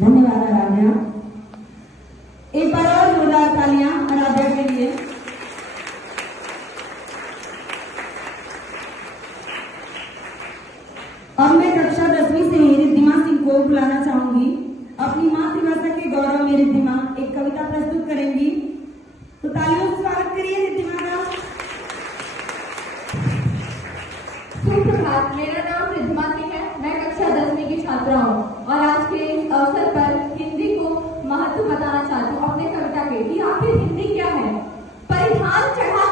धन्यवाद आराध्या। एक बार और जोरदार तालियां आराध्या के लिए। अब मैं कक्षा 10वीं से रिद्धिमा सिंह को बुलाना चाहूंगी। अपनी मातृभाषा के गौरव में रिद्धिमा एक कविता प्रस्तुत करेंगी, तो तालियों से स्वागत करिए रिद्धिमा का। सुप्रभात, मेरा नाम रिद्धिमा सिंह है। मैं कक्षा 10वीं की छात्रा हूँ और आज के इस अवसर पर हिंदी को महत्व बताना चाहती हूँ अपने कविता के कि आखिर हिंदी क्या है। परिधान चढ़ा